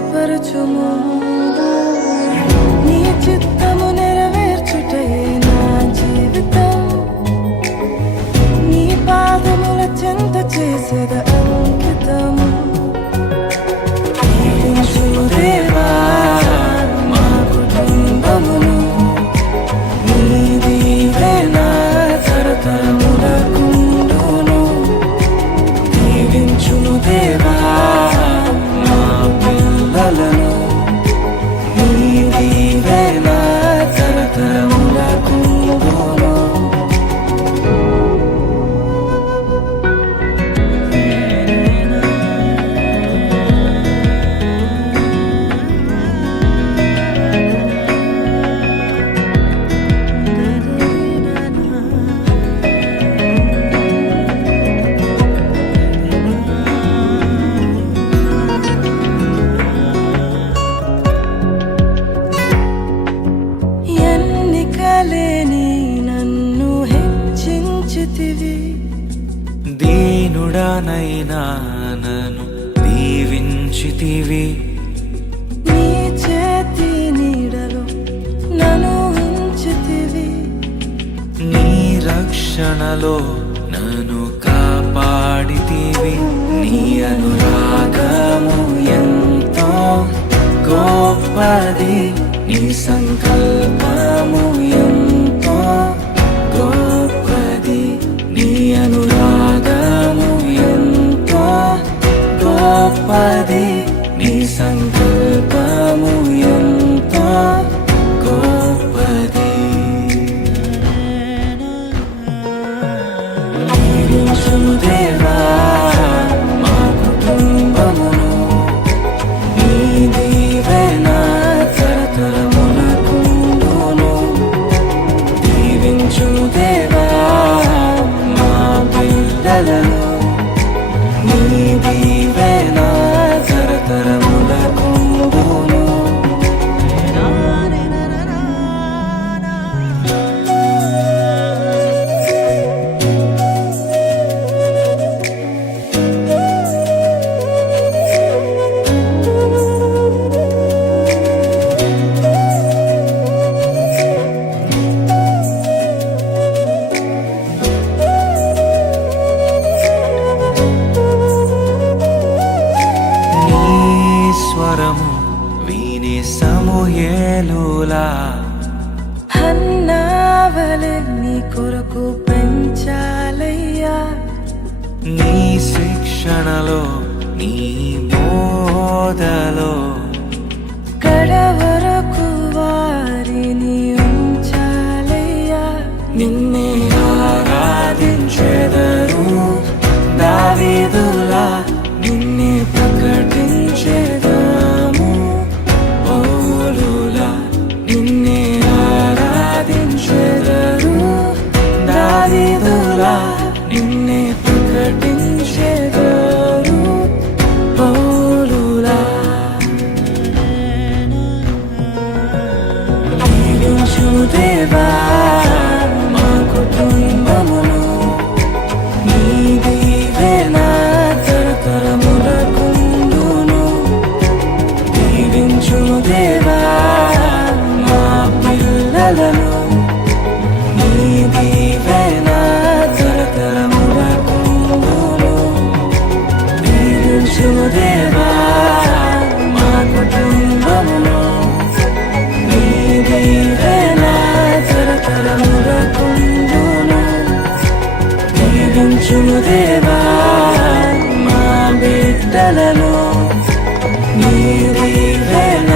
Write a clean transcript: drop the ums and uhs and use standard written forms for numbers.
బలపరచుము. నీ చిత్తము నెరవేర్చుటయే నా జీవితం. నీ పాదముల చెంత చేసేద అంకితము. దీవించు దేవా మా కుటుంబమును. నీ దీవెన తరతరములకుండును. దీవించుము దేవా మా పిల్లలను. నీ దీవెన తరతరములకుండును. ఎన్నికలేని నన్ను హెచ్చించితివి. దీనుడనైనా నన్ను దీవించితివి. నీ చేతి నీడలో నన్ను ఉంచితివి. నీ రక్షణలో నన్ను కాపాడితివి. నీ అనురాగము ఎంతో గొప్పది. నీ సంకల్పము ఎంతో గొప్పది. నీ అనురాగము ఎంతో గొప్పది. నీ సంకల్పము ఎంతో గొప్పది. దీవించుము దేవా మా కుటుంబమును. నీ దీవెన తరతరములకుండును. దీవించుము దేవా మా బిడ్డలను. నీ దీవెన తరతరములకుండును. నీ స్వరము వినే సమూయేలులా హన్నావలె నీ కొరకు పెంచాలయ్యా. నీ శిక్షణలో నీ బోధలో కడవరకు వారిని ఉంచాలయ్యా. నిన్నే ఆరాధించెదరు. దావీదులా నిన్నే ప్రకటించెదము. పౌలులా నిన్నే ఆరాధించెదరు. దావీదులా నిన్నే ప్రకటించెదరు. పౌలులా దీవించుము దేవా మా కుటుంబమును. నీ దీవెన తరతరములకుండును. దీవించుము దేవా మా పిల్లలను. నీ దీవెన తరతరములకుండును. దీవించుము దేవా మా కుటుంబమును. నీ దీవెన తరతరములకుండును. దీవించుము దేవా మా బిడ్డలను. నీ దీవెన